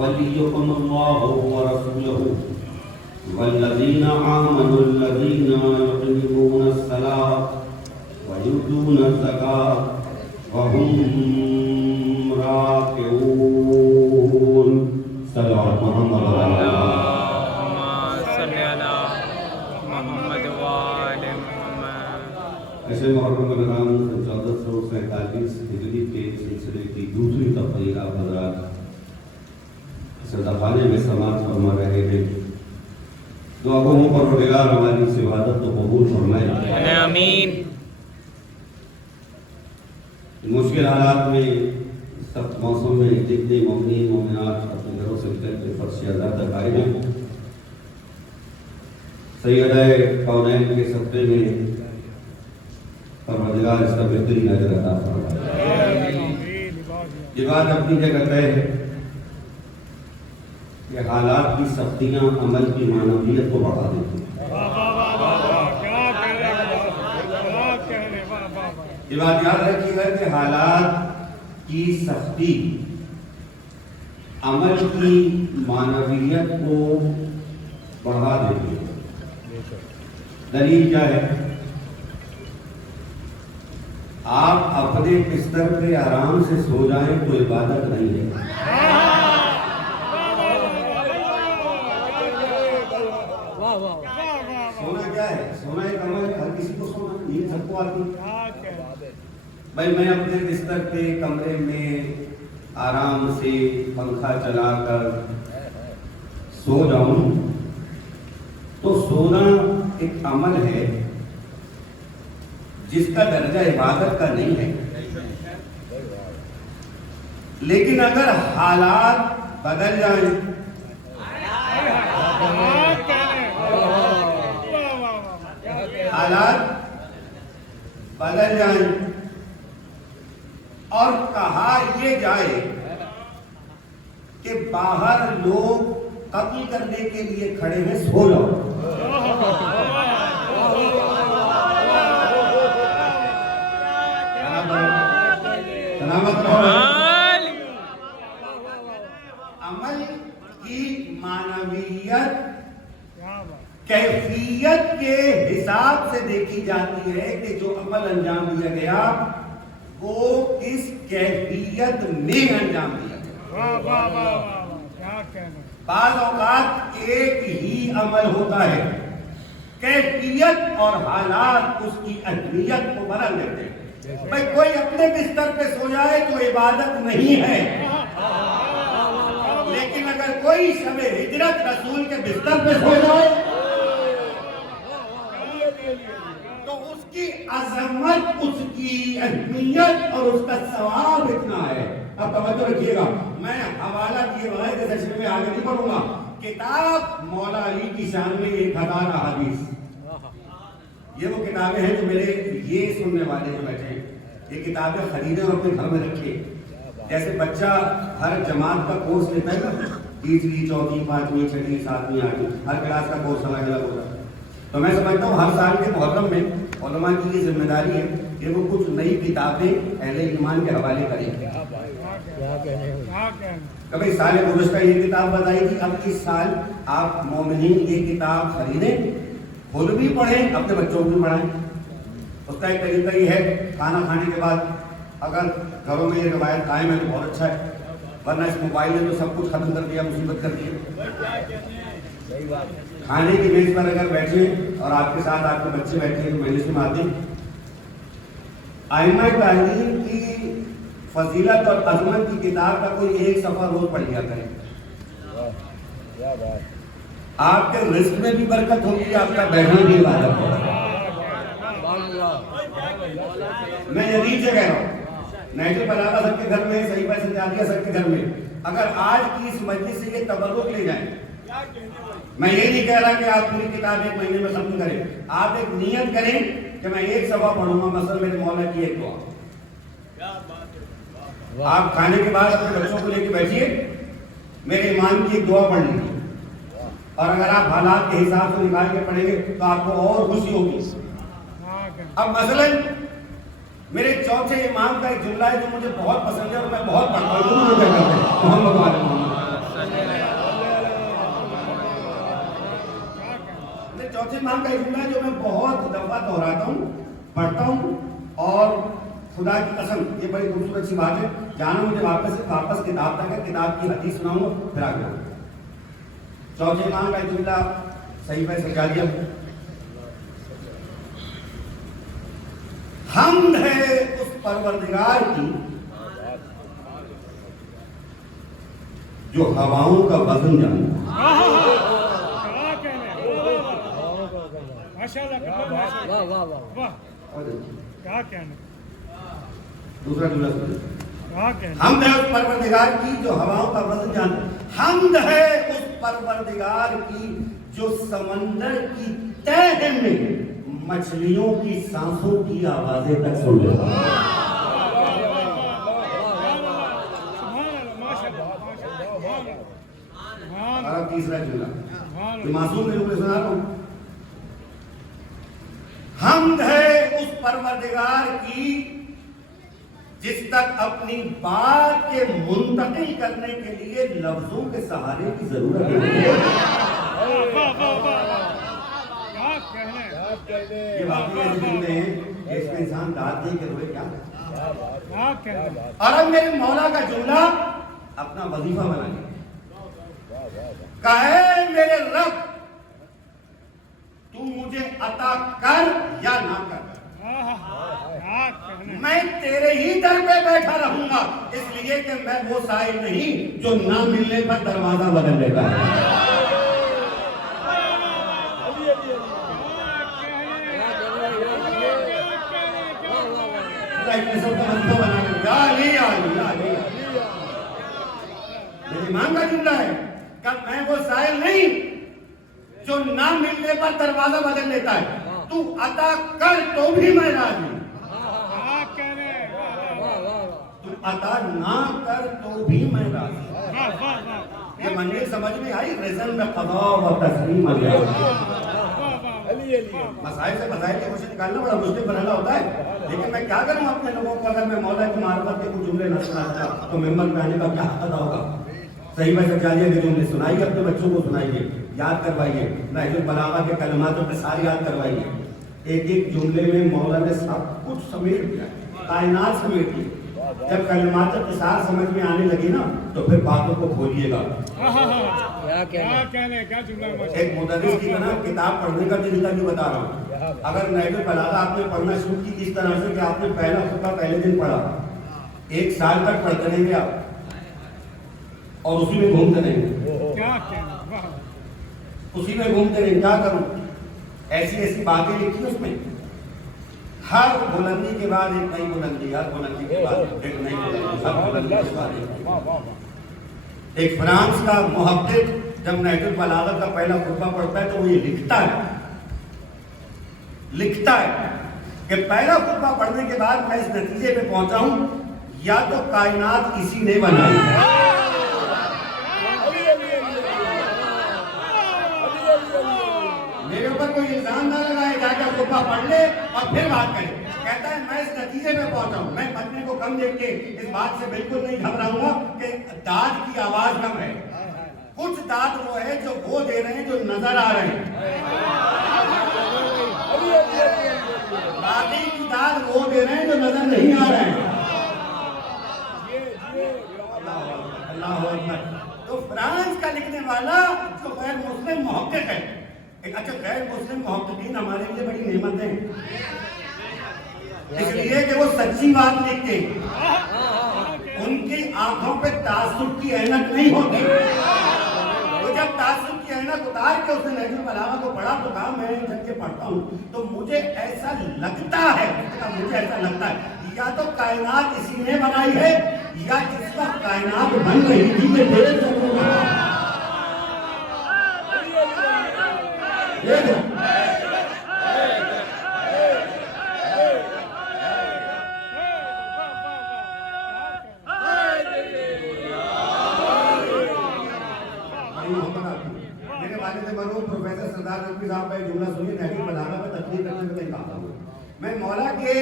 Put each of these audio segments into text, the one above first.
وليكن الله ورسوله والذين آمنوا الذين يقيمون الصلاة ويؤتون الزكاة وهم راكعون. صلوا على محمد وعلى آله محمد. ایسے محرم رمضان 1447 ہجری کے سلسلے کی دوسری تقریر آپ حضرات صدقانے میں سماعت فرما رہے ہیں. دعا کو پروردگار ہماری اس عبادت کو قبول فرمائے. آمین. مشکل حالات میں سخت موسم میں جتنے مومنین مومنات اپنے گھروں سے نکل کے فرش ادا تک آئے ہیں، سیدہ کونین کے صدقے میں پروردگار اس کا بہترین اجر عطا فرمائے. یہ بات اپنی جگہ طے ہے کہ حالات کی سختیاں عمل کی معنویت کو بڑھا دیتی ہیں. یہ بات یاد رکھیے گا کہ حالات کی سختی عمل کی معنویت کو بڑھا دیتی ہے. دلیل کیا ہے؟ آپ اپنے بستر پہ آرام سے سو جائیں تو عبادت نہیں ہے. سونا کیا ہے؟ سونا ایک عمل ہے. ہر کسی کو سونا یہ سب کو آتی. بھائی میں اپنے بستر پہ کمرے میں آرام سے پنکھا چلا کر سو جاؤں تو سونا ایک عمل ہے جس کا درجہ عبادت کا نہیں ہے. لیکن اگر حالات بدل جائیں، حالات بدل جائیں اور کہا یہ جائے کہ باہر لوگ قتل کرنے کے لیے کھڑے ہیں، سو جاؤ. عمل کی معنویت کیفیت کے حساب سے دیکھی جاتی ہے کہ جو عمل انجام دیا گیا وہ کس کیفیت میں انجام دیا گیا. بعض اوقات ایک ہی عمل ہوتا ہے، کیفیت اور حالات اس کی اہمیت کو بدل دیتے ہیں. بھائی کوئی اپنے بستر پہ سو جائے تو عبادت نہیں ہے، لیکن اگر کوئی شب ہجرت رسول کے بستر پہ سو جائے تو اس کی عظمت، اس کی اہمیت اور اس کا ثواب اتنا ہے. اب توجہ رکھیے گا، میں حوالہ کیے بغیر کے سیشن میں آگے نہیں پڑھوں گا. کتاب مولا علی کی شان میں 1000 احادیث، یہ وہ کتابیں ہیں جو میرے یہ سننے والے جو بیٹھے ہیں یہ کتابیں خریدیں اور اپنے گھر میں رکھیں. جیسے بچہ ہر جماعت کا کورس لیتا ہے نا، تیسری، چوتھی، پانچویں، چھٹی، ساتویں، آٹھویں، ہر کلاس کا کورس الگ الگ ہوتا ہے. تو میں سمجھتا ہوں ہر سال کے محرم میں علماء کی یہ ذمہ داری ہے کہ وہ کچھ نئی کتابیں اہل ایمان کے حوالے کریں. کبھی سال گزشتہ یہ کتاب بتائی تھی، اب اس سال آپ مومنین یہ کتاب خریدیں، خود بھی پڑھیں، اپنے بچوں کو بھی پڑھائیں. اس کا ایک طریقہ یہ ہے کھانا کھانے کے بعد اگر گھروں میں یہ روایت قائم ہے تو بہت اچھا ہے، ورنہ اس موبائل نے تو سب کچھ ختم کر دیا، مصیبت کر دی. کھانے کی میز پر اگر بیٹھے اور آپ کے ساتھ آپ کے بچے بیٹھے ہیں تو مجلس میں آتے، ائمہ تعلیم کی فضیلت اور عظمت کی کتاب کا کوئی ایک صفحہ روز پڑھ لیا کریں. آپ کے رزق میں بھی برکت ہوگی، آپ کا بیٹھنا بھی عبادت ہوگا. میں یقین سے کہہ رہا ہوں، نیچر بلاغہ سب کے گھر میں، صحیح پیسے جاتیہ سب کے گھر میں، اگر آج کی اس مجلس سے یہ تبرک لے جائیں، میں یہ نہیں کہہ رہا کہ آپ پوری کتاب ایک مہینے میں ختم کریں، آپ ایک نیت کریں کہ میں ایک صفحہ پڑھوں گا، مثلا میرے مولا کی ایک دعا. آپ کھانے کے بعد اپنے بچوں کو لے کے بیٹھیے، میرے ایمان کی ایک دعا پڑھ لیجیے، اور اگر آپ حالات کے حساب سے نکال کے پڑھیں گے تو آپ کو اور خوشی ہوگی. اب مثلا میرے چوتھے امام کا ایک جملہ ہے جو مجھے بہت پسند ہے اور میں بہت پڑھتا ہوں. چوتھے امام کا جملہ ہے جو میں بہت دفعہ دہراتا ہوں، پڑھتا ہوں، اور خدا کی قسم یہ بڑی خوبصورت سی بات ہے، جانا مجھے واپس کتاب تک ہے، کتاب کی حدیث سناؤں گا پھر آگے آؤں۔ چوتھے امام کا جملہ صحیفہ سجادیہ، حمد ہے اس پروردگار کی جو ہواؤں کا وزن جانتا ہے۔ دوسرا جملہ سنیں، حمد ہے اس پروردگار کی جو ہواؤں کا وزن جانتا ہے، حمد ہے اس پروردگار کی جو سمندر کی تہہ میں مچھلیوں کی سانسوں کی آوازیں تک سن لیتا ہے۔ اور تیسرا جملہ جو معصوم کے روپ میں سنا رہا ہوں، حمد ہے اس پروردگار کی جس تک اپنی بات کے منتقل کرنے کے لیے لفظوں کے سہارے کی ضرورت نہیں ہے۔ یہ واقعی ایسے جملے ہیں کہ اس میں انسان داد دے کے روئے کیا۔ اور اب میرے مولا کا جملہ اپنا وظیفہ بنا لیا، کہے میرے رب تو مجھے عطا کر یا نہ کر، میں تیرے ہی در پہ بیٹھا رہوں گا، اس لیے کہ میں وہ سائل نہیں جو نہ ملنے پر دروازہ بدل لیتا ہے۔ امام کا جملہ ہے کہ میں وہ سائل نہیں جو نہ ملنے پر دروازہ بدل لیتا ہے، تو عطا کر تو بھی میں راضی، تو عطا نہ کر تو بھی میں راضی۔ یہ منزل سمجھ میں آئی، رزن میں قضا و تسلیم آ گیا۔ مسائل سے مسائل کے مجھے نکالنا بڑا مشکل بنانا ہوتا ہے، لیکن میں کیا کروں اپنے لوگوں کو، اگر میں مولا کی معرفت کے کچھ جملے نہ سناتا تو ممبر پہ آنے کا کیا حق ادا ہوگا۔ صحیفہ سجادیہ کے جملے سنائیے، اپنے بچوں کو سنائیے، یاد کروائیے، نہج البلاغہ کے کلمات و قصار یاد کروائیے۔ ایک ایک جملے میں مولا نے سب کچھ سمیٹ دیا، کائنات سمیٹ دی۔ جب کلمات و قصار سمجھ میں آنے لگی نا تو پھر باتوں کو کھولیے گا۔ ایک مدرس کی طرح کتاب پڑھنے کا طریقہ بھی بتا رہا ہوں۔ اگر نہج البلاغہ آپ نے پڑھنا شروع کی اس طرح سے کہ آپ نے پہلا خطبہ پہلے دن پڑھا، 1 سال تک پڑھتے رہیں گے آپ اور اسی میں گھومتے رہیں گے، اسی میں گھومتے رہیں۔ کیا کروں، ایسی ایسی باتیں لکھی اس میں، ہر بلندی کے بعد ایک نئی بلندی، ہر بلندی کے بعد ایک نئی بلندی، ہر بلندی کے بعد ایک۔ ایک فرانس کا محقق جب نہج البلاغہ کا پہلا خطبہ پڑھتا ہے تو وہ یہ لکھتا ہے کہ پہلا خطبہ پڑھنے کے بعد میں اس نتیجے پہ پہنچا ہوں، یا تو کائنات اسی نے بنائی ہے، میرے اوپر کوئی الزام نہ لگائے، جا کے خطبہ پڑھ لے اور پھر بات کرے۔ کہتا ہے میں اس نتیجے پہ پہنچا ہوں، میں بچنے کو کم دیکھ کے اس بات سے بالکل نہیں گھبراؤں گا کہ داد کی آواز کم ہے۔ کچھ داد وہ ہے جو وہ دے رہے ہیں جو نظر آ رہے ہیں، باقی کی داد وہ دے رہے ہیں جو نظر نہیں آ رہے ہیں۔ اللہ اکبر۔ تو فرانس کا لکھنے والا جو غیر مسلم محقق ہے، اچھا غیر مسلم محققین ہمارے لیے بڑی نعمت ہیں، اس لیے کہ وہ سچی بات لکھتے ہیں، ان کی آنکھوں پہ تعصب کی عینت نہیں ہوتی۔ وہ جب تعصب کی عینت اتار کے اس نے نہج البلاغہ کو پڑھا تو کہا میں جب کے پڑھتا ہوں تو مجھے ایسا لگتا ہے یا تو کائنات اسی نے بنائی ہے یا جس کا کائنات بن رہی تھی کہ دیر سے میرے والد مرحوم پروفیسر سردار نقوی صاحب کا جملہ سنیے، نہج البلاغہ پہ تقریر کرنے میں کہا ہوں میں مولا کے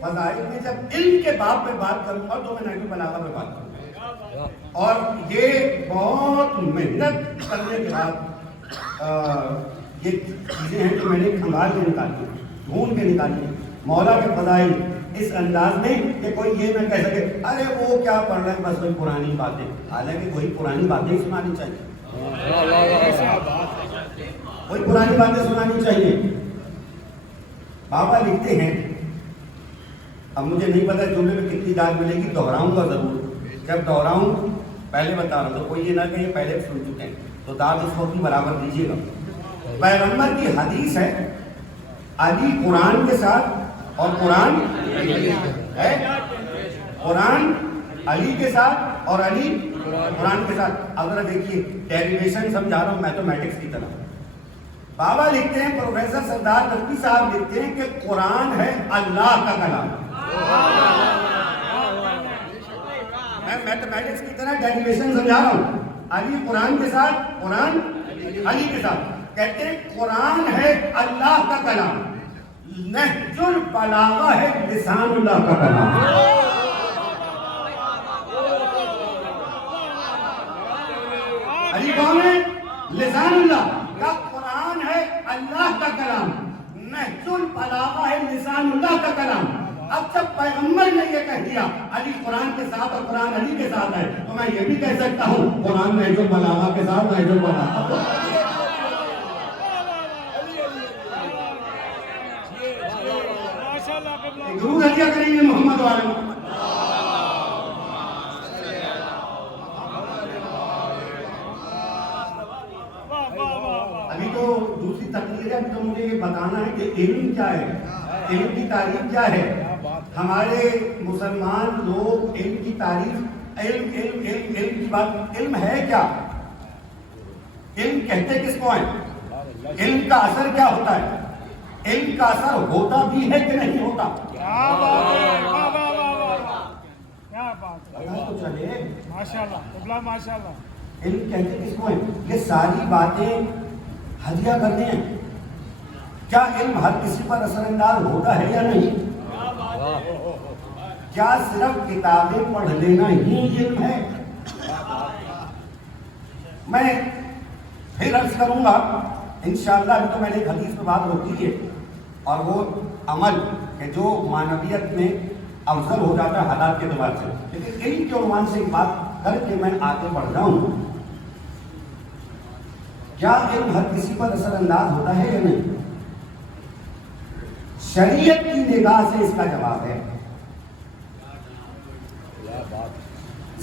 فضائل میں جب علم کے باب پہ بات کروں گا تو میں نہج البلاغہ پہ بات کروں گا، اور یہ بہت محنت کرنے کے بعد یہ چیزیں ہیں جو میں نے کھنگال کے نکالی ہیں، ڈھونڈ کے نکالی ہیں مولا کے فضائل اس انداز میں کہ کوئی یہ نہ کہہ سکے ارے وہ کیا پڑھ رہے ہیں بس وہی پرانی باتیں، حالانکہ وہی پرانی باتیں ہی سنانی چاہیے، وہی پرانی باتیں سنانی چاہیے۔ بابا لکھتے ہیں، اب مجھے نہیں پتا جملے میں کتنی داد ملے گی، دہراؤں گا ضرور، جب دہراؤں پہلے بتا رہا ہوں تو کوئی یہ نہ کہ یہ پہلے سن چکے ہیں تو داد اس وقت برابر دیجیے گا۔ پیغمبر کی حدیث ہے علی قرآن کے ساتھ اور قرآن ہے، قرآن علی کے ساتھ اور علی قرآن کے ساتھ۔ اب ذرا دیکھیے ڈیریویشن سمجھا رہا ہوں میتھمیٹکس کی طرح۔ بابا لکھتے ہیں، پروفیسر سردار نقوی صاحب لکھتے ہیں کہ قرآن ہے اللہ کا کلام۔ میں میتھمیٹکس کی طرح ڈیریویشن سمجھا رہا ہوں، علی قرآن کے ساتھ قرآن علی کے ساتھ۔ کہتے ہیں قرآن ہے اللہ کا کلام، نہج البلاغہ ہے لسان اللہ کا کلام۔ علی کون ہے؟ لسان اللہ کا قرآن ہے اللہ کا کلام، نہج البلاغہ ہے لسان اللہ کا کلام۔ اب جب پیغمبر نے یہ کہہ دیا علی قرآن کے ساتھ اور قرآن علی کے ساتھ ہے تو میں یہ بھی کہہ سکتا ہوں قرآن نہج البلاغہ کے ساتھ نہج البلاغہ۔ ضرور ہدیہ کریں گے محمد والے محمد۔ ابھی تو دوسری تقریر ہے، ابھی تو مجھے یہ بتانا ہے کہ علم کیا ہے، علم کی تعریف کیا ہے۔ ہمارے مسلمان لوگ علم کی تعریف، علم علم علم علم کی بات، علم ہے کیا؟ علم کہتے کس کو ہیں؟ علم کا اثر کیا ہوتا ہے؟ علم کا اثر ہوتا بھی ہے کہ نہیں ہوتا؟ علم کہتے کس کو ہیں؟ یہ ساری باتیں ہدیہ کرتے ہیں۔ کیا علم ہر کسی پر اثر انداز ہوتا ہے یا نہیں؟ کیا صرف کتابیں پڑھ لینا ہی علم ہے؟ میں پھر عرض کروں گا انشاءاللہ، ابھی تو میں نے ایک حدیث پہ بات روکی ہے، اور وہ عمل کہ جو معنویت میں افضل ہو جاتا ہے حالات کے اعتبار سے، لیکن علم کے عنوان سے ایک بات کر کے میں آگے بڑھ رہا ہوں۔ کیا علم ہر کسی پر اثر انداز ہوتا ہے یا نہیں؟ شریعت کی نگاہ سے اس کا جواب ہے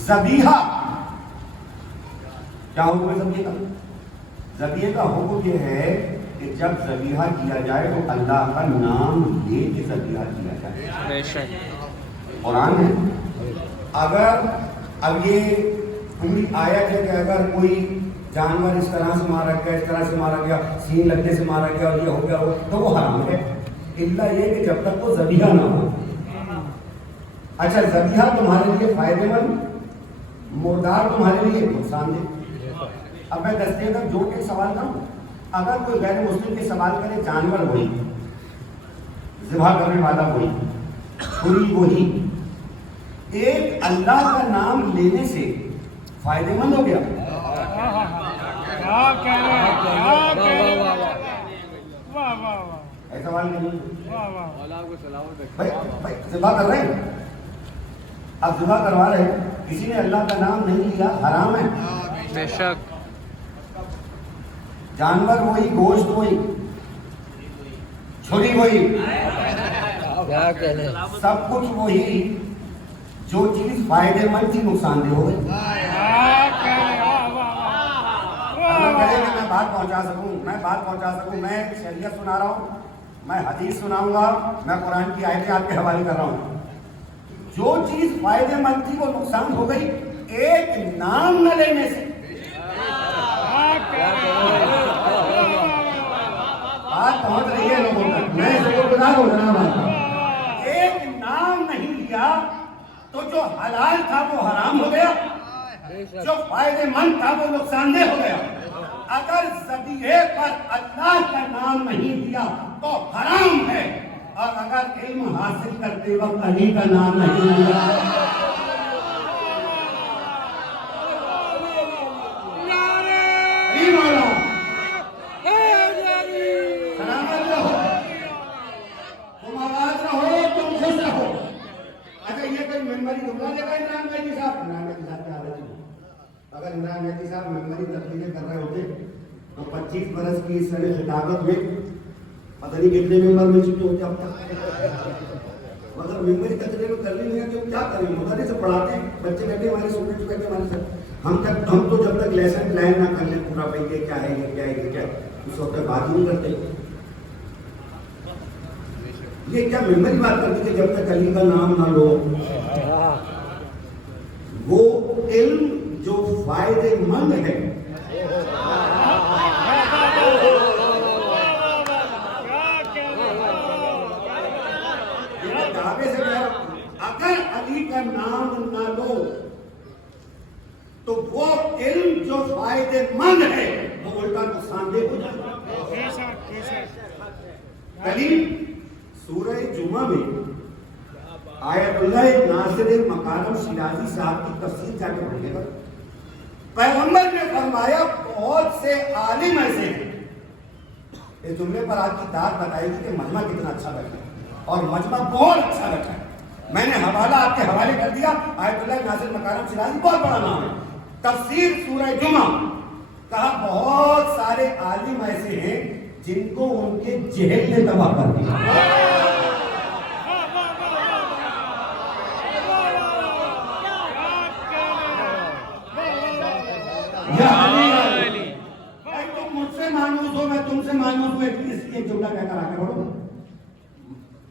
ذبیحہ۔ کیا حکم ہے ذبیحہ کا؟ ذبیحہ کا حکم یہ ہے کہ جب ذبیحہ کیا جائے تو اللہ کا نام لے کے ذبیحہ کیا جائے۔ قرآن ہے۔ اگر اب یہ پوری آیت ہے کہ اگر کوئی جانور اس طرح سے مارا گیا، اس طرح سے مارا گیا، سین لگنے سے مارا گیا اور یہ ہو گیا تو وہ حرام ہے، الا یہ کہ جب تک وہ ذبیحہ نہ ہو۔ اچھا ذبیحہ تمہارے لیے فائدے مند، مردار تمہارے لیے نقصان دہ۔ اب میں دستے تک جو کہ سوال کروں، اگر کوئی غیر مسلم کے سوال کرے جانور وہی، ذبح کرنے والا وہی، چھری وہی، ایک اللہ کا نام لینے سے فائدے مند ہو گیا؟ ایسا سوال نہیں، بھائی ذبح کر رہے ہیں، اب ذبح کروا رہے ہیں، کسی نے اللہ کا نام نہیں لیا، حرام ہے بے شک۔ جانور وہی، گوشت وہی، چھری وہی، سب کچھ وہی، جو چیز فائدے مند تھی نقصان دہ ہو گئی۔ میں بات پہنچا سکوں، میں شریعت سنا رہا ہوں، میں حدیث سناؤں گا، میں قرآن کی آیتیں آپ کے حوالے کر رہا ہوں۔ جو چیز فائدے مند تھی وہ نقصان ہو گئی ایک نام نہ لینے سے۔ بات پہنچ رہی ہے لوگوں تک، میں شکر گزار ہوں جناب۔ ایک نام نہیں لیا تو جو حلال تھا وہ حرام ہو گیا، جو فائدے مند تھا وہ نقصان دہ ہو گیا۔ اگر ذبیحے پر اللہ کا نام نہیں لیا تو حرام ہے، اور اگر علم حاصل کرتے وقت علی کا نام نہیں لیا علی مولا مہدی صاحب ممبری تقریریں کر رہے ہوتے تو 25 برس کی اس سنِ خطابت میں پتہ نہیں کتنے ممبر میں چکے ہوتے اب تک، مگر ممبری تقریر میں کرنی نہیں ہے تو کیا کریں، مدرس سے پڑھاتے ہیں، بچے کہتے ہیں ہمارے اسٹوڈنٹ کہتے ہیں ہمارے ساتھ، ہم تو جب تک لیسن پلان نہ کر لیں پورا بھائی یہ کیا ہے یہ کیا ہے یہ کیا ہے اس وقت تک بات ہی نہیں کرتے. یہ کیا ممبری بات کرتی کہ جب تک علی کا نام نہ لو. وہ علم جو فائدے مند ہے اگر علی کا نام نہ لو تو وہ علم جو فائدے مند ہے وہ الٹا نقصان دہ ہو جائے. کلیم سورہ جمعہ میں آیت اللہ ناصر مکارم شیرازی صاحب کی تفسیر جا کے پڑھیے گا. پیغمبر نے فرمایا بہت سے عالم ایسے ہیں. اس جملے پر آپ کی داد بتائے گی کہ مجمع کتنا اچھا بیٹھا ہے اور مجمع بہت اچھا بیٹھا ہے. میں نے حوالہ آپ کے حوالے کر دیا. آیت اللہ ناصر مکارم شیرازی بہت بڑا نام ہے. تفسیر سورہ جمعہ کہا بہت سارے عالم ایسے ہیں جن کو ان کے جہل نے تباہ کر دیا. تم مجھ سے مانوس ہو میں تم سے مانوس ہوں ایک جملہ کہہ کر آگے بڑھو.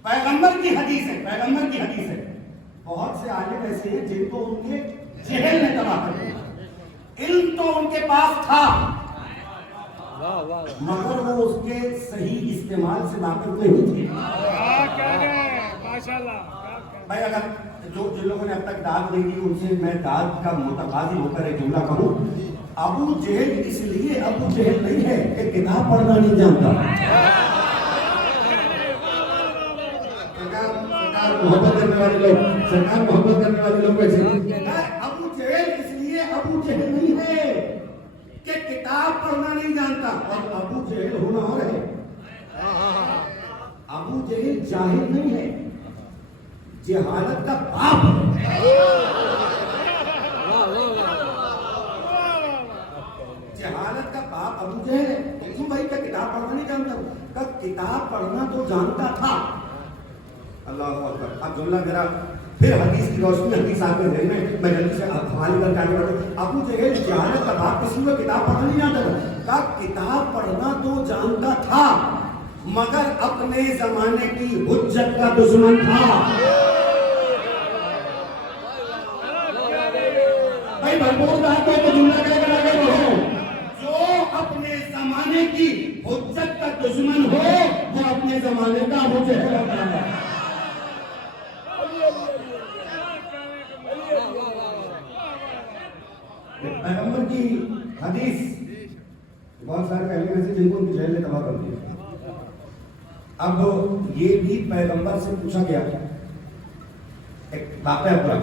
پیغمبر کی حدیث ہے پیغمبر کی حدیث ہے بہت سے عالم ایسے ہیں جن کو ان کے جہل نے تباہ کر دیا. علم تو ان کے پاس تھا مگر وہ اس کے صحیح استعمال سے واقف نہیں تھے. بھائی اگر جن لوگوں نے اب تک داد نہیں دی ان سے میں داد کا متقاضی ہو کر ایک جملہ کہوں. ابو جہل اس لیے ابو جہل نہیں ہے کہ کتاب پڑھنا نہیں جانتا. سرکار محبت کرنے والے لوگ ایسے ابو جہل اس لیے ابو جہل نہیں ہے کہ کتاب پڑھنا نہیں جانتا. اور ابو جہل ہونا اور ہے. ابو جہل جاہل نہیں ہے جہالت کا باپ ہے. جہالت کا باپ ابو جہل ہے. کیوں بھائی کہ کتاب پڑھنا نہیں جانتا کہ کتاب پڑھنا تو جانتا تھا. اللہ اکبر. اب جملہ میرا پھر حدیث کی روشنی حدیث آپ میں میں جلدی سے حوالے کر کے آگے بڑھوں. ابو جہل جہالت کا باپ کسی کو کتاب پڑھنا نہیں جانتا تھا کہ کتاب پڑھنا تو جانتا تھا مگر اپنے زمانے کی حجت کا دشمن تھا. بھائی بھرپور بات کو تو جملہ کہہ کر آگے بڑھو. جو اپنے زمانے کی حجت کا دشمن ہو وہ اپنے زمانے کا ابو جہل ہوتا ہے. پیغمبر کی حدیث بہت سارے پہلے میں سے جن کو ان کی جہل نے تباہ کر دیا. اب یہ بھی پیغمبر سے پوچھا گیا ایک واقعہ پورا.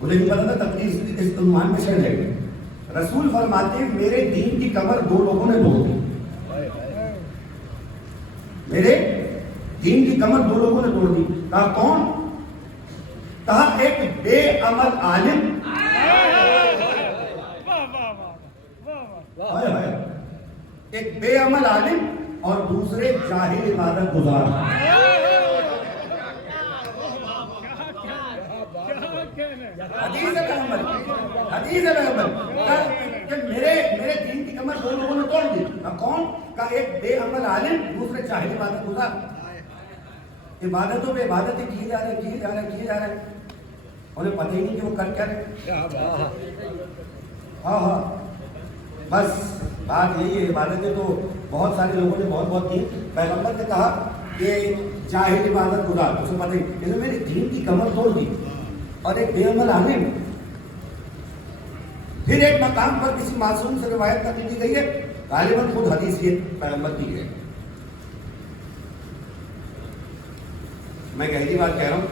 مجھے نہیں پتا تھا تقریر اس عنوان میں شہر ہے. رسول فرماتے ہیں میرے دین کی کمر دو لوگوں نے توڑ دی. میرے دین کی کمر دو لوگوں نے توڑ دی. کہا کون؟ کہا ایک بے عمل عالم ایک بے عمل عالم اور دوسرے جاہل عبادت گزار. حدیث ہے پیغمبر کہ میرے دین کی کمر دو لوگوں نے توڑ دی. کون؟ کا ایک بے عمل عالم دوسرے جاہل عبادت گزار. عبادتوں پہ عبادتیں کیے جا رہے انہیں پتہ ہی نہیں کہ وہ کر کیا رہے. ہاں بس بات یہی ہے. عبادتیں تو بہت سارے لوگوں نے بہت کی. پیغمبر نے کہا کہ جاہل عبادت گزار اسے پتہ ہی انہوں نے میری دین کی کمر توڑ دی. اور ایک بے عمل عالم. پھر ایک مقام پر کسی معصوم سے روایت کر دی گئی ہے غالباً خود حدیث یہ پیغمبر کی ہے. میں گہری بات کہہ رہا ہوں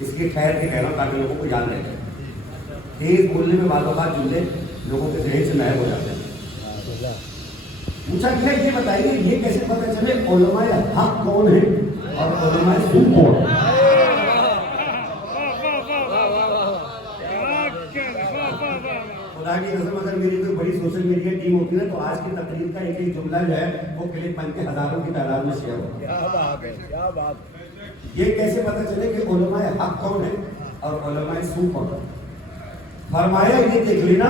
اس کی ٹھہر کے کہہ رہا ہوں تاکہ لوگوں کو یاد رہے. تیز بولنے میں بعض اوقات جملے لوگوں کے ذہن سے نائب ہو جاتے ہیں. پوچھا گیا یہ بتائیے یہ کیسے پتہ چلے علماء حق کون ہے اور علماء سو کون ہے؟ خدا کی قسم اگر میری کوئی بڑی سوشل میڈیا ٹیم ہوتی ہے تو آج کی تقریر کا ایک ایک جملہ جو ہے وہ کلپ بن کے ہزاروں کی تعداد میں شیئر ہو. کیا بات ہے، کیا بات. یہ کیسے پتہ چلے کہ علماء حق کون ہے اور علماء سو کون ہے؟ فرمایا یہ دیکھ لینا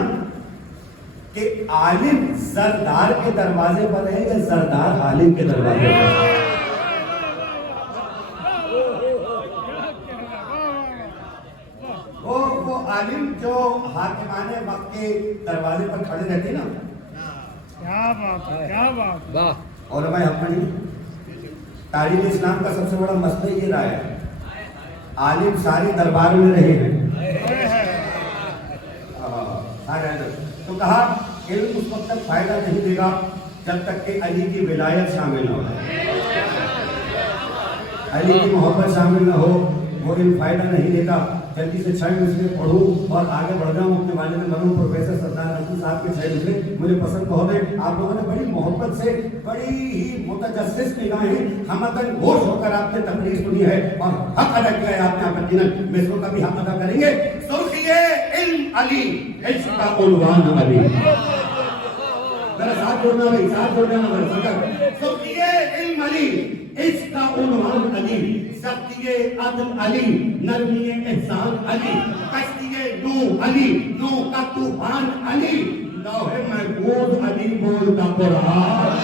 کہ عالم زردار کے دروازے پر ہے یا زردار عالم کے دروازے پر ہے. وہ عالم جو حاکمان وقت کے دروازے پر کھڑے رہتے نا. کیا بات ہے، کیا بات. علماء حق نہیں. تاریخ اسلام کا سب سے بڑا مسئلہ یہ رہا ہے عالم سارے دربار میں رہے ہیں. تو کہا علم اس وقت تک فائدہ نہیں دے گا جب تک کہ علی کی ولایت شامل نہ ہو، علی کی محبت شامل نہ ہو وہ علم فائدہ نہیں دیتا. جلدی سے 6 مسئلے پڑھوں اور آگے بڑھ جاؤں اپنے والد بنوں. پروفیسر سردار نقوی صاحب کے 6 مسئلے مجھے پسند بہت ہیں. آپ لوگوں نے بڑی محبت سے بڑی ہی متجسس نگاہیں ہمدن گوش ہو کر آپ نے تقریر سنی ہے اور حق ادا کیا ہے آپ نے. آپ یقیناً مصروں کا بھی حق ادا کریں گے. سرخی علم علی، عشق کا عنوان علی. ذرا ساتھ جوڑنا بھائی، ساتھ جوڑنا. سرخی علم علی، عشق کا عنوان علی، سختی عدل علی، نرمی احسان علی، کشتی نوح علی، نوح کا طوفان علی، لوح محفوظ علی بولتا قرآن.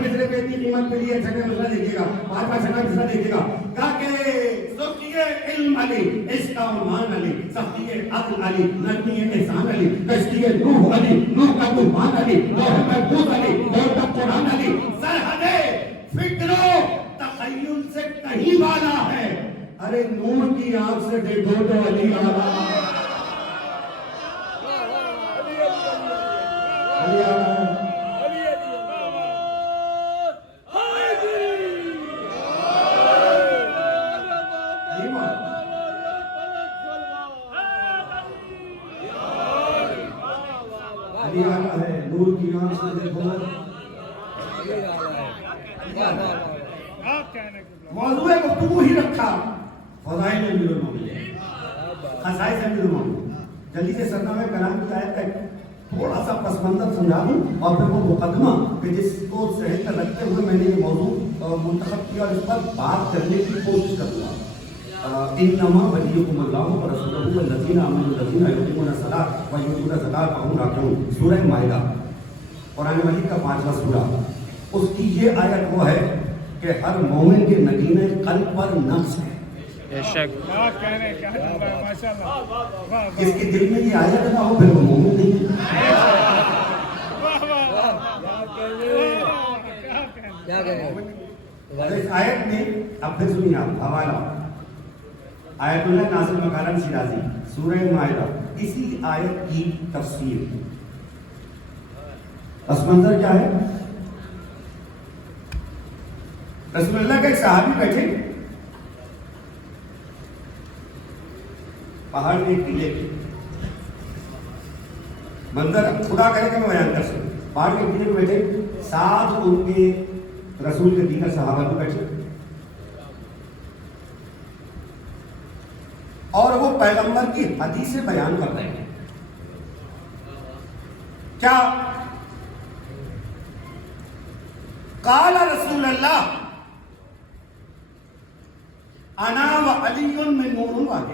پچھلے پہ اتنی قیمت کے لیے چھٹا مسئلہ دیکھیے گا، 5واں چھٹا مسئلہ دیکھیے گا. کہا کہ سرخی علم علی، عشق کا عنوان علی، سختی عدل علی، نرمی احسان علی، کشتی نوح علی، نوح کا طوفان علی، لوح محفوظ علی، بولتا قرآن علی. سرحد فکر و تخیل سے کہیں والا ہے. ارے نور کی آنکھ سے دیکھو تو علی آلہ، علی آلہ. ہے نور کی آنکھ سے دیکھو. موضوع گفتگو ہی رکھا فضائل امیر المومنین، خصائص امیر المومنین. جلدی سے سرنامہ کلام کی آیت کا تھوڑا سا پس منظر سمجھا دوں اور پھر وہ مقدمہ کہ جس کو صحیح کر رکھتے ہوئے میں نے یہ موضوع منتخب کیا اور اس پر بات کرنے کی کوشش کروں گا. انما ولیکم اللہ ورسولہ والذین آمنوا الذین یقیمون الصلاۃ ویؤتون الزکاۃ وهم راکعون. سورہ مائدہ قرآن مجید کا 5واں سورہ. اس کی یہ آیت وہ ہے کہ ہر مومن کے نگینے قلب پر نقش ہے. جس کے دل میں یہ آیت نہ ہو پھر وہ مومن نہیں ہے. اس آیت میں اب پھر سنیے آپ حوالہ آیت اللہ ناصر مکارم شیرازی سورہ مائدہ. اسی آیت کی تفسیر پس منظر کیا ہے؟ رسول اللہ کے ایک صحابی بیٹھے پہاڑ میں ایک ٹیلے پہ. منظر خدا کرے کہ میں بیان کر سکوں. پہاڑ کے ٹیلے پہ بیٹھے، ساتھ ان کے رسول کے دیگر صحابہ بھی بیٹھے اور وہ پیغمبر کی حدیثیں بیان کر رہے ہیں. کیا قال رسول اللہ انا و علی من نور واحد.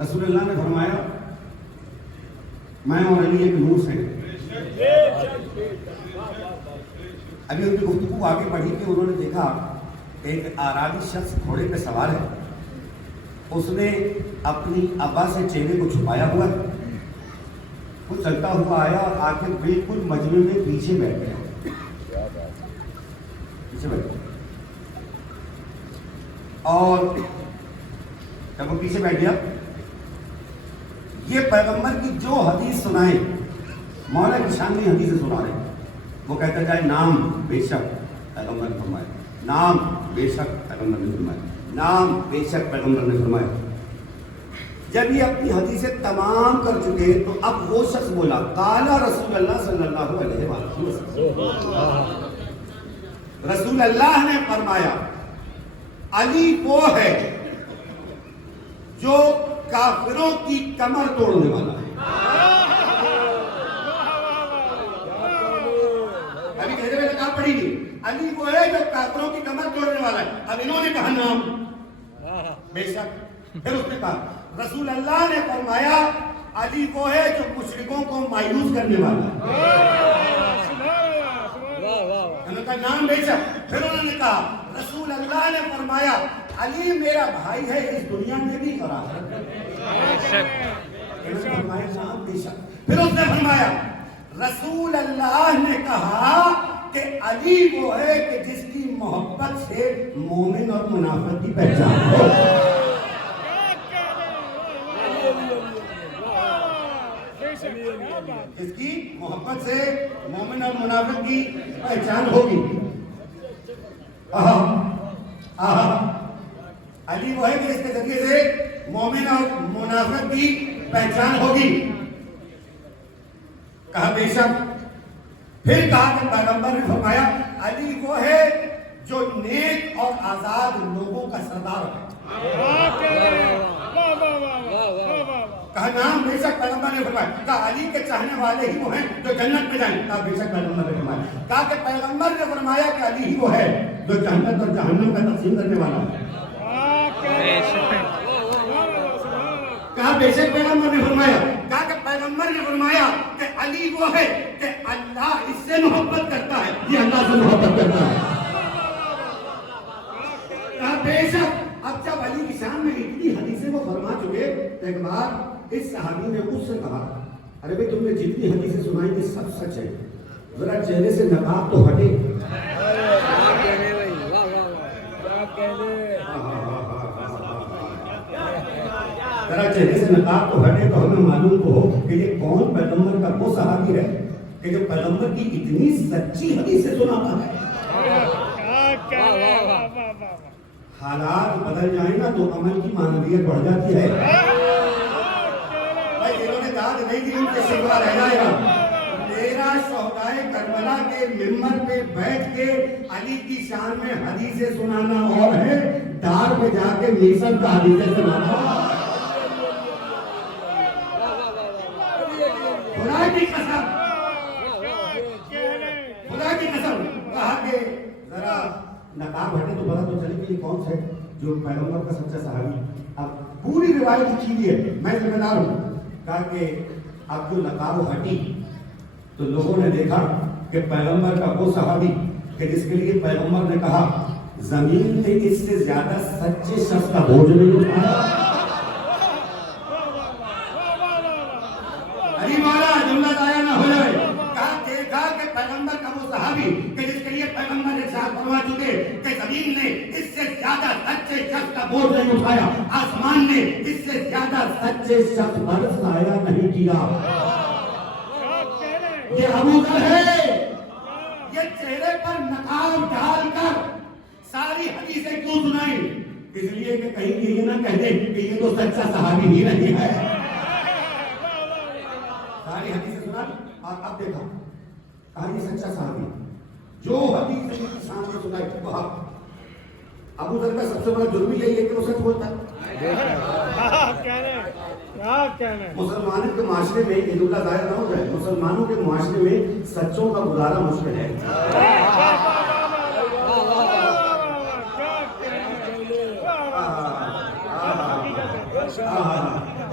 رسول اللہ نے فرمایا میں اور علی ایک نور سے. ابھی ان کی گفتگو آگے بڑھی کہ انہوں نے دیکھا ایک آرابی شخص گھوڑے پہ سوار ہے. اس نے اپنی ابا سے چہرے کو چھپایا ہوا ہے. وہ چلتا ہوا آیا اور آ کے بالکل مجمع میں پیچھے بیٹھ گیا. پیچھے بیٹھ گیا اور جب وہ پیچھے بیٹھ گیا یہ پیغمبر کی جو حدیث سنائے مولا کی شان میں حدیثیں سنا رہے. وہ کہتا جائے نام بے شک پیغمبر نے فرمایا، نام بے شک پیغمبر نے فرمایا، نام بے شک پیغمبر نے فرمایا. جب یہ اپنی حدیثیں تمام کر چکے تو اب وہ شخص بولا قال رسول اللہ صلی اللہ علیہ وسلم، رسول اللہ نے فرمایا علی وہ ہے جو کافروں کی کمر توڑنے والا ہے۔ ابھی کہتے ہوئے نقاب پڑھی گی، علی وہ ہے جو کافروں کی کمر توڑنے والا ہے۔ اب انہوں نے کہا نام، بے شک۔ پھر اس نے کہا رسول اللہ نے فرمایا علی وہ ہے جو مشرکوں کو مایوس کرنے والا ہے۔ انہوں نے کہا نام بے شک۔ پھر انہوں نے کہا رسول اللہ نے فرمایا علی میرا بھائی ہے اس دنیا میں بھی اور آخرت میں۔ انہوں نے فرمایا نام بے شک۔ پھر اس نے فرمایا رسول اللہ نے کہا کہ علی وہ ہے کہ جس کی محبت سے مومن اور منافق کی پہچان ہو۔ اس کی محبت سے مومن اور منافق کی پہچان ہوگی۔ علی وہ ہے کہ اس کے ذریعے سے مومن اور منافق کی پہچان ہوگی۔ کہا بے شک۔ پھر کہا کہ پیغمبر نے فرمایا علی وہ ہے جو نیک اور آزاد لوگوں کا سردار ہے۔ کہا نام بے شک۔ پیغمبر نے فرمایا کہا علی کے چاہنے والے ہی وہ ہیں جو جنت میں جائیں۔ کہا بے شک پیغمبر نے فرمایا۔ کہا کہ پیغمبر نے فرمایا کہ علی ہی وہ ہے جو جنت اور جہنم کا تقسیم کرنے والا ہے۔ کہا بے شک پیغمبر نے فرمایا۔ کہا کہ پیغمبر نے فرمایا کہ علی وہ ہے کہ اللہ اس سے محبت کرتا ہے، یہ اللہ سے محبت کرتا ہے۔ کہا بے شک۔ اب جب علی کی شان میں اتنی حدیثیں وہ فرما چکے، ایک بار اس صحابی نے مجھ سے کہا ارے بھائی تم نے جتنی حدیثیں سنائی یہ سب سچ ہے، ذرا چہرے سے نقاب تو ہٹے۔ ذرا چہرے سے نقاب تو ہٹے تو ہمیں معلوم تو ہو کہ یہ کون پیغمبر کا وہ صحابی ہے کہ جو پیغمبر کی اتنی سچی حدیثیں سناتا ہے۔ حالات بدل جائیں نا تو عمل کی معنویت بڑھ جاتی ہے۔ بھائی جنہوں نے داد نہیں دی ان کے سوا رہ جائے گا۔ میرا شہدائے کربلا کے ممبر پہ بیٹھ کے علی کی شان میں حدیثیں سنانا اور ہے، دار پہ جا کے میسر کا حدیثیں سنانا۔ خدا کی قسم، خدا کی قسم کہا کہ ذرا نقاب ہٹے تو پتا تو چلے کہ یہ کون ہے جو پیغمبر کا سچا صحابی۔ اب پوری روایت لکھی ہوئی ہے، میں ذمہ دار ہوں۔ کہا کہ اب جو نقاب ہٹی تو لوگوں نے دیکھا کہ پیغمبر کا وہ صحابی کہ جس کے لیے پیغمبر نے کہا زمین نے اس سے زیادہ سچے شخص کا بوجھ نہیں اٹھایا۔ علی مولا جملہ ضائع نہ ہو جائے۔ کہا دیکھا کہ پیغمبر کا وہ صحابی کہ جس کے لیے پیغمبر نے ارشاد فرما چکے کہ زمین نے اس سے زیادہ سچے شخص کا بوجھ نہیں اٹھایا، آسمان نے اس سے زیادہ سچے شخص پر سایہ نہیں کیا۔ یہ ابو ذر ہے، یہ چہرے پر نقاب ڈال کر ساری حدیثیں کیوں سنائیں؟ اس لیے کہ کہیں یہ نہ کہہ دیں کہ یہ تو سچا صحابی ہی نہیں ہے۔ ساری حدیثیں سنا اور اب دیکھا کہا یہ سچا صحابی جو حدیث شان سے سنائی وہ حق۔ ابو ذر کا سب سے بڑا جرم یہی ہے کہ وہ سچ بولتا ہے۔ مسلمانوں کے معاشرے میں عید اللہ ظاہر نہ ہو جائے، مسلمانوں کے معاشرے میں سچوں کا گزارا مشکل ہے۔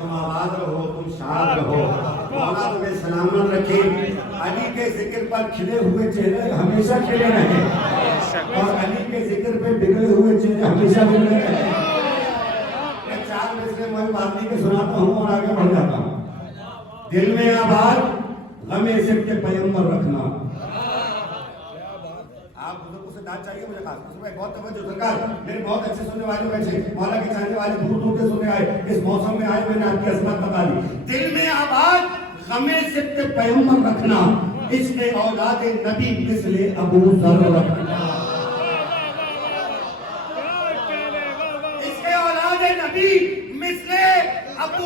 تم آباد رہو، تم شاد رہو، مولا تمہیں سلامت رکھے۔ علی کے ذکر پر کھلے ہوئے چہرے ہمیشہ کھلے رہے اور علی کے ذکر پہ بگڑے ہوئے چہرے ہمیشہ بگڑے رہے۔ میں 4 مصرے میں بات نہیں کہ سناتا ہوں اور آگے بڑھ جاتا ہوں۔ دل میں آباد غم عشق کے پیغمبر رکھنا۔ آپ بزرگوں سے داد چاہیے مجھے خاص اس میں بہت توجہ سرکار، میرے بہت اچھے سننے والے بیٹھے، مولا کے چاہنے والے دور دور سے سننے آئے، اس موسم میں آئے میں نے آپ کی عظمت بتا دی۔ دل میں آباد غم عشق کے پیغمبر رکھنا، اس میں اولاد نبی مثل ابو ذر رکھنا، اس میں اولاد نبی مثل ابو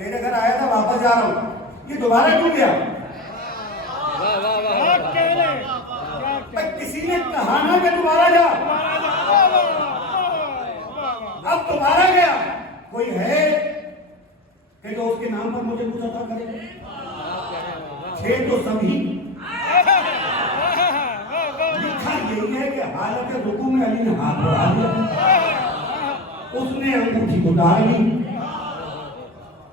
تیرے گھر آیا تھا واپس جا رہا ہوں, یہ دوبارہ کیوں گیا؟ کسی نے کہا نا کہ دوبارہ جا, اب دوبارہ گیا. کوئی ہے کہ جو اس کے نام پر مجھے کچھ عطا کرے؟ تھے تو سبھی. لکھا یہی ہے کہ حالت رکوع میں علی نے ہاتھ بڑھا دیا, اس نے انگوٹھی اتار لی.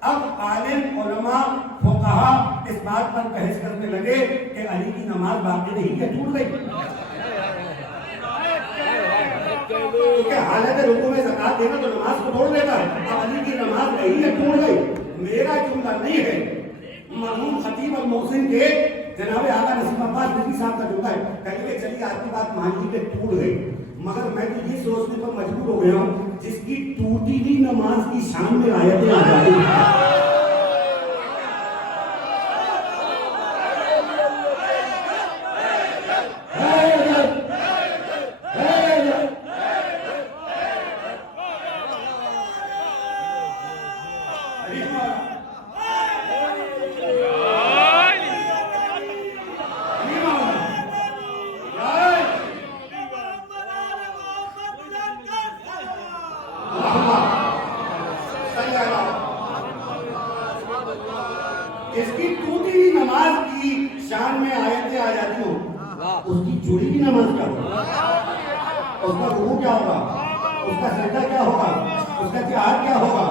اب عالم علماء فقہا اس بات پر بحث کرنے لگے کہ علی کی نماز باقی نہیں ہے, ٹوٹ گئی. کیونکہ حالت رکوع میں زکات دینا تو نماز کو توڑ دیتا ہے. اب علی کی نماز نہیں ہے, ٹوٹ گئی. میرا جملہ نہیں ہے, مرحوم خطیب المحسن کے جناب آقا نسیم عباس نقوی صاحب کا جملہ ہے. کہیں گے چلیے آپ کی بات مان لی کہ ٹوٹ گئی, مگر میں تو یہ سوچنے پر مجبور ہو گیا ہوں جس کی ٹوٹی ہوئی نماز کی شان میں آیتیں آ جاتی ہیں. اس کی ٹوٹی ہوئی نماز کی شان میں آیتیں آ جاتی ہوں, اس کی جڑی ہوئی نماز کیا ہوگا, اس کا رکوع کیا ہوگا, اس کا سجدہ کیا ہوگا, اس کا جہاد کیا ہوگا,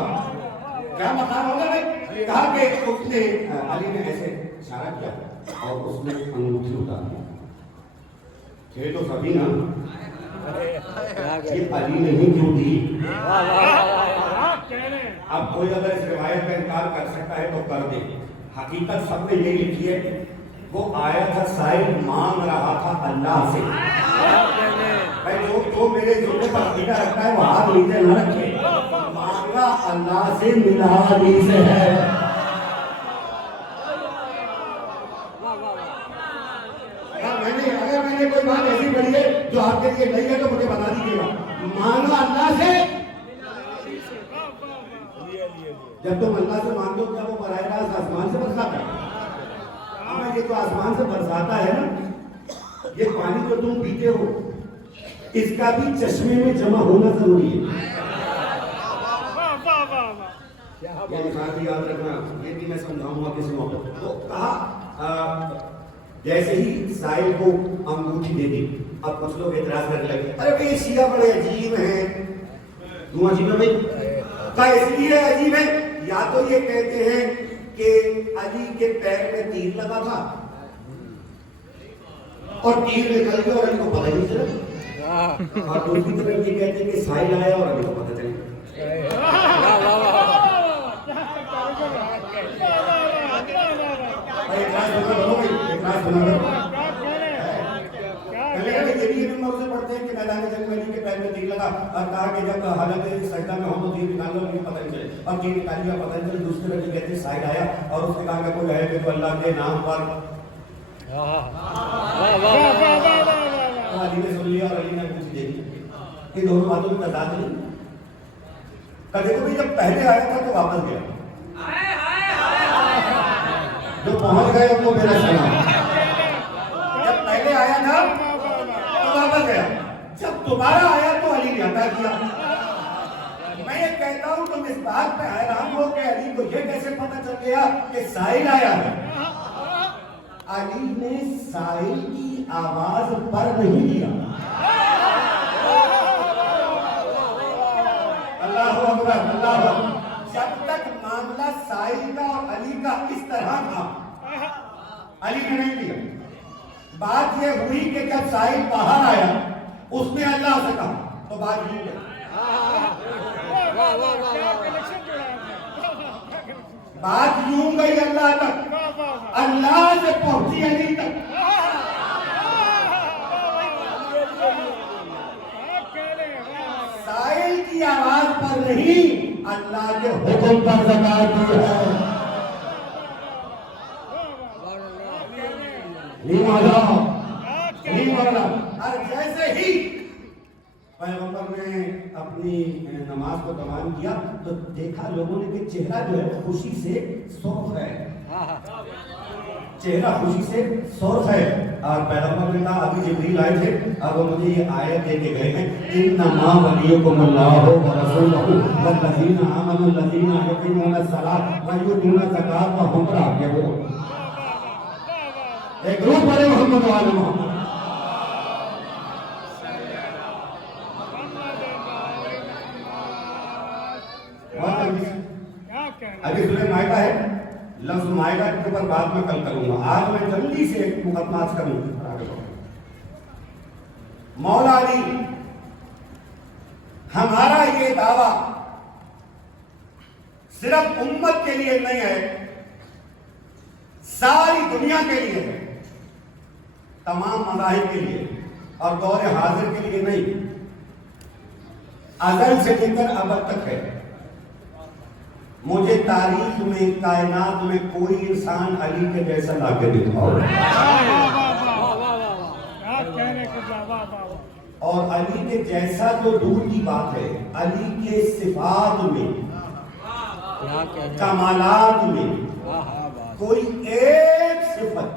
کیا مقام ہوگا بھائی؟ کہا کہ اس نے علی نے ایسے اشارہ کیا اور اس نے انگوٹھی اتار دی. تھے تو سبھی نا, یہ علی نہیں کیوں دی؟ اب کوئی اگر اس روایت کا انکار کر سکتا ہے تو کر دے. حقیقت سب نے یہ لکھی ہے, وہ آیا تھا سائل مانگ رہا تھا اللہ سے. جو میرے جملے پر عقیدہ رکھتا ہے وہ ہاتھ نیچے نہ رکھے, مانگا اللہ سے ملا علی سے ہے. اگر میں نے کوئی بات ایسی پڑھی ہے جو آپ کے لیے نہیں ہے تو مجھے بتا دیجیے گا. مانگا اللہ سے, جب تم اللہ سے مانگو کیا وہ براہ راست آسمان سے برساتا ہے؟ یہ تو آسمان سے برساتا ہے نا. یہ پانی جو تم پیتے ہو اس کا بھی چشمے میں جمع ہونا ضروری ہے. یہ ساتھ یاد رکھنا, یہ بھی میں سمجھاؤں گا کسی موقع. تو کہا جیسے ہی سائل کو انگوٹھی دے دی, اب کچھ لوگ اعتراض کرنے لگے, ارے بھائی شیعہ بڑے عجیب ہیں. کیوں عجیب ہے بھائی؟ کہا اس لیے عجیب ہے, یا تو یہ کہتے ہیں کہ علی کے پیر میں تیر لگا تھا اور تیر نکل گیا اور علی کو پتہ نہیں چلا, اور دوسری طرف یہ کہتے ہیں کہ سائل آیا اور علی کو پتہ چلا. یہ بھی نمبر سے پڑھتے ہیں کہ میدان جنگ میں علی کے پیر میں تیر لگا اور کہا کہ جب حالت سجدہ میں ہوں تو تیر نکال لو, مجھے پتہ نہیں چلے. اب تیر نکال لیا پتہ نہیں چلے. دوسری طرف یہ کہتے ہیں سائل آیا اور اس نے کہا کہ کوئی ہے کہ تو اللہ کے نام پر. علی نے سن لیا اور علی نے کچھ دے دی. یہ دونوں باتوں میں تضاد نہیں. کبھی کبھی جب پہلے آیا تھا تو واپس گیا, جو پہنچ گئے ان کو میرا سلام. جب پہلے آیا تھا تو واپس گیا, جب دوبارہ آیا تو علی نے عطا کیا. میں یہ کہتا ہوں تم اس بات پہ حیران ہو کہ علی کو یہ کیسے پتہ چل گیا کہ سائل آیا ہے. علی نے سائل کی آواز پر نہیں دیا. اللہ اکبر, اللہ اکبر. جب تک معاملہ سائل کا اور علی کا اس طرح تھا علی نے نہیں دیا. بات یہ ہوئی کہ جب سائل باہر آیا اس نے اللہ سے کہا تو بات یوں گئی. بات یوں گئی اللہ تک, اللہ سے پہنچی علی تک. سائل کی آواز پر نہیں, اللہ کے حکم پر زکات دی ہے. اور جیسے ہی پیغمبر نے اپنی نماز کو تمام کیا تو دیکھا لوگوں نے کہ چہرہ جو ہے خوشی سے سرخ ہے، چہرہ خوشی سے سرخ ہے. اور پیغمبر نے کہا ابھی جبریل آئے تھے اب وہ مجھے یہ آیت دے کے گئے ہیں انما ولیکم اللہ ورسولہ والذین آمنوا الذین یقیمون الصلاۃ ویؤتون الزکاۃ وهم راکعون. ایک گروپ بڑے محمد وعلی محمد. ابھی سورہ مائدہ ہے، لفظ مائدہ کے اوپر بعد میں کل کروں گا. آج میں جلدی سے ایک مقدمات کروں. مولا علی ہمارا یہ دعویٰ صرف امت کے لیے نہیں ہے، ساری دنیا کے لیے ہے، تمام مذاہب کے لیے اور دور حاضر کے لیے نہیں، ازل سے لے کر ابد تک ہے. مجھے تاریخ میں کائنات میں کوئی انسان علی کے جیسا لا کے دکھاؤ. اور علی کے جیسا تو دور کی بات ہے، علی کے صفات میں کمالات میں کوئی ایک صفت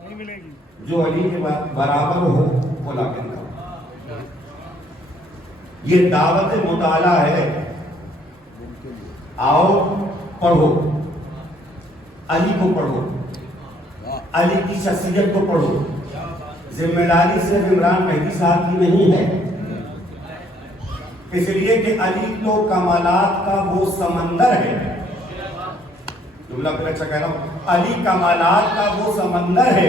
نہیں ملے گی جو علی کے برابر ہو وہ لا کے دکھاؤ. یہ دعوت مطالعہ ہے. آؤ پڑھو، علی کو پڑھو، علی کی شخصیت کو پڑھو. ذمہ داری صرف عمران مہدی صاحب کی نہیں ہے، اس لیے کہ علی تو کمالات کا وہ سمندر ہے. جملہ پھر اچھا کہہ رہا ہوں، علی کمالات کا وہ سمندر ہے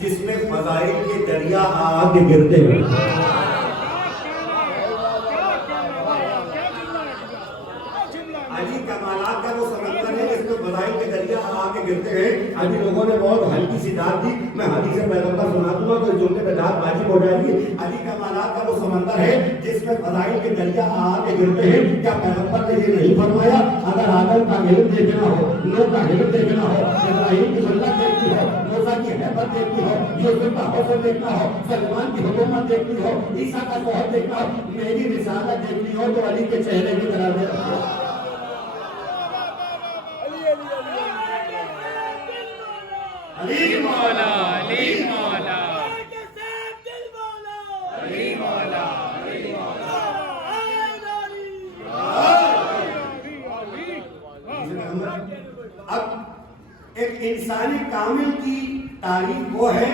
جس میں فضائل کے دریا آ کے گرتے ہیں. کمالات کا وہ سمندر ہے جس میں فضائل کے دریا آ کے گرتے ہیں. ابھی لوگوں نے بہت ہلکی سی داد دی، میں حدیث پیغمبر سنا دوں گا تو جملے پہ داد واجب ہو جائے گی. علی کمالات کا وہ سمندر ہے جس میں فضائل کے دریا آ کے گرتے ہیں. کیا پیغمبر نے یہ نہیں فرمایا اگر آدم کا علم دیکھنا ہو، نوح کا علم دیکھنا ہو، ابراہیم کی سنت دیکھنی ہو، موسیٰ کی حیبت دیکھنی ہو، یوسف کا حسن دیکھنا ہو، سلمان کی حکومت دیکھنی ہو، عیسیٰ کا شوہر دیکھنا ہو، میری رسالت دیکھنی ہو تو علی کے چہرے کی طرح دیکھنا. علی مولا، علی مولا، علی مولا، علی مولا. اب ایک انسانی کامل کی تعریف وہ ہے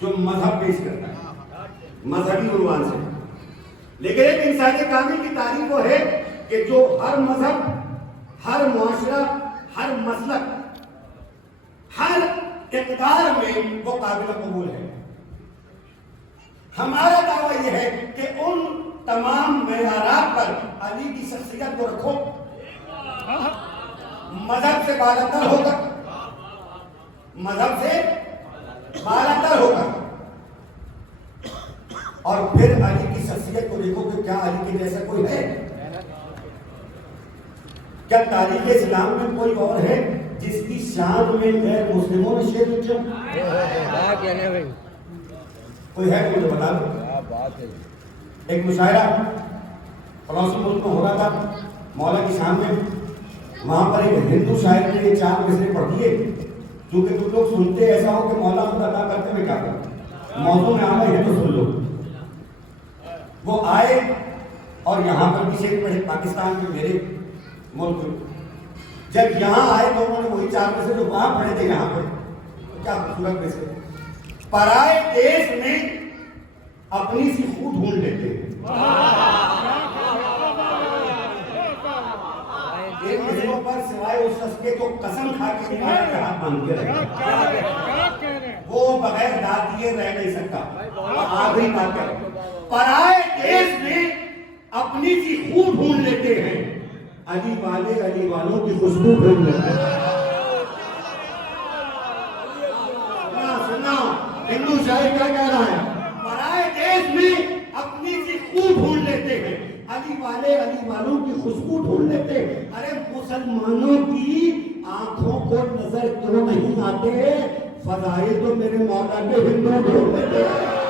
جو مذہب پیش کرتا ہے مذہبی عنوان سے، لیکن ایک انسانی کامل کی تعریف وہ ہے کہ جو ہر مذہب، ہر معاشرہ، ہر مسلک، ہر اقتدار میں وہ قابل قبول ہے. ہمارا دعویٰ یہ ہے کہ ان تمام معیارات پر علی کی شخصیت کو رکھو، مذہب سے بالاتر ہو کر، مذہب سے بالاتر ہو کر، اور پھر علی کی شخصیت کو دیکھو کہ کیا علی کے جیسا کوئی ہے؟ کیا تاریخ اسلام میں کوئی اور ہے جس کی شان میں غیر مسلموں نے شیر لکھا؟ کوئی ہے مجھے بتا دو. ایک مشاعرہ پڑوسی ملک میں ہو رہا تھا مولا کی شان میں. وہاں پر ایک ہندو شاعر نے یہ 4 مصرے پڑھ دیے. کیونکہ تم لوگ سنتے ایسا ہو کہ مولا خود ادا کرتے ہوئے کیا کرتے، موضوع میں آ گئے ہیں تو سن لو. وہ آئے اور یہاں پر بھی شیر پڑھے پاکستان کے میرے ملک. جب یہاں آئے تو انہوں نے وہی 4 میں سے جو وہاں پڑھے تھے یہاں پہ. کیا خوبصورت میں سے پرائے دیش میں اپنی سی خو ڈھونڈ لیتے ہیں. ایک مصروں پر سوائے اس شخص کے جو قسم کھا کے نماز کے ہاتھ باندھ کے رہے، وہ بغیر داد دیے رہ نہیں سکتا. آخری بات ہے، پرائے دیش میں اپنی سی خو ڈھونڈ لیتے ہیں، علی والے علی والوں کی خوشبو ڈھونڈ لیتے ہیں. سننا ہندو شاعر کیا کہہ رہا ہے؟ پرائے دیش میں اپنی سی خو ڈھونڈ لیتے ہیں، علی والے علی والوں کی خوشبو ڈھونڈ لیتے ہیں. ارے مسلمانوں کی آنکھوں کو نظر کیوں نہیں آتے؟ فضائل تو میرے مولا کے ہندو ڈھونڈ لیتے ہیں.